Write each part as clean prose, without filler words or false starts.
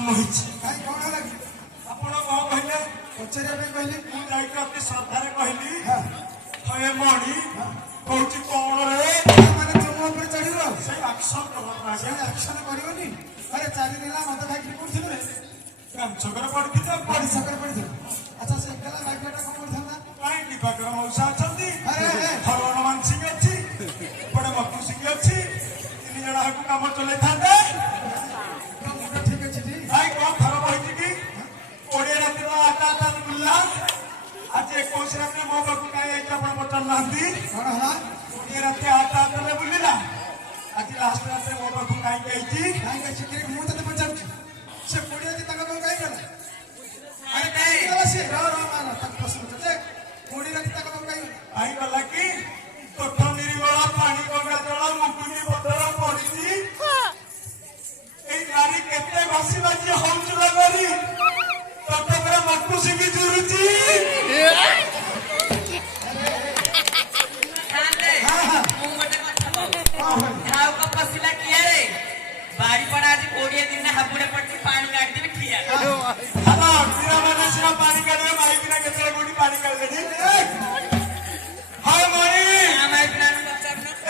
ଜନ୍ମ ହେଇଛି। କାଇଁ କଣ ହେଲା କି? ଆପଣ କଣ କହିଲେ? ପଚାରିବା ପାଇଁ କହିଲି। ମୁଁ ଯାଇକି ଅତି ଶ୍ରଦ୍ଧାରେ କହିଲି ହଁ ହଏ ମଣି କହୁଛି କଣ ରେ? ମାନେ ତୁମ ଉପରେ ଚଢିବ ସେଇ ଆକ୍ସନ କର ସେ ଆକ୍ସନ କରିବନି। ଆରେ 4 ଦିନ ହେଲା ମଦ ଖାଇକି ପଡୁଥିଲୁ ରେ ଛକରେ ପଡିଥିଲେ ପଡି ସକାଳେ ପଡିଥିଲୁ। ଆଚ୍ଛା ସେ ଏକଲା ବାଇକଟା କଣ କରିଥାନ୍ତା? କାହିଁକି ପାଖରେ ମଉସା ଅଛନ୍ତି, ଆରେ ହରଣ ମାନସିଂହ ଅଛି, ଏପଟେ ମକୁ ସିଂହ ଅଛି, 3 ଜଣ ହାକୁ କାମ ଚଲେଇଥାନ୍ତେ। ତୋ ମୁଣ୍ଡ ଠିକ ଅଛି ଟି? ଭାଇ କଣ ଖରାପ ହେଇଛି କି? 20 ରାତିର ଆଟା ବୁଲିଲା, ଆଜି 21 ରାତିରେ ମୋ ପାଖକୁ କାହିଁ ଆଇଛି ଆପଣ ପଚାରୁନାହାନ୍ତି? କଣ ହେଲା? 20 ରାତି ଆଟାରେ ବୁଲିଲା, ଆଜି ଲାଷ୍ଟ ରାତିରେ ମୋ ପାଖକୁ କାହିଁକି ଆଇଛି? କାହିଁକି ଅଛି କି? ମୁଁ ତତେ ପଚାରୁଛି। ସେ 20 ରାତି ତାଙ୍କ ପାଖକୁ କାହିଁ ଗଲା? ଆରେ କାହିଁ କାହିଁ ଗଲା ସେ? ତାକୁ ପ୍ରଶ୍ନ ପଚାରେ। 20 ରାତି ତାଙ୍କ ପାଖକୁ କାହିଁ ଗଲା? କାହିଁ ଗଲା କି? ତୋଠ ନିରିବଳ ପାଣି ଗଙ୍ଗା ଜଳ ମୁକୁନି ପଥର ପଡିଛି। ଏଇ ନାରୀ କେତେ ଘଷି ବାଜି ହଉଛୁ କରି ତୋତେ ପୁରା ମକୁ ସିକି ଜୁରୁଛି। ବାରିପଡା ଆଜି 20 ଦିନ ହାବୁଡେ ପଡିଛି ପାଣି କାଢିଦେବି ଠିଆ ମାନେ ସିନା ପାଣି କାଢିବେ, ମାଇକିନା କେତେବେଳେ କୋଉଠି ପାଣି କାଢିଲେଣି? ହଁ ମଣି,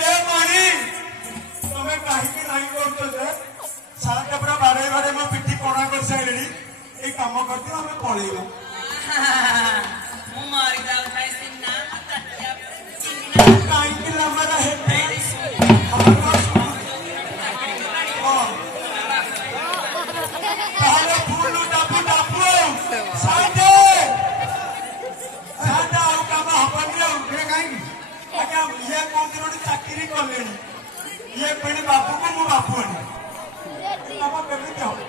ଏ ମଣି ତମେ କାହିଁକି ନାହିଁ କରୁଛ ଯେ? ସାରା ପୁରା ବାଡେଇ ମୋ ପିଠି କଣା କରିସାରିଲେଣି। ଏଇ କାମ କରିଦିଅ, ଆମେ ପଳେଇବା। ମୁଁ ମରି ଯାଉଥାଏ ସିନା କାହିଁକି ଲାମାରା ହେବେ? ତାହେଲେ ଫୁଲ ଡାବୁ ସାଇଡେ ଆଉ କାମ ହବନି ଆଉ। କାହିଁକି? ଆଜ୍ଞା ଇଏ କୋଉଦିନ ଗୋଟେ ଚାକିରି କଲେଣି, ଇଏ ପୁଣି ବାବୁକୁ ମୁଁ ବାବୁ ଆଣି କାମ କେମିତି ହବ?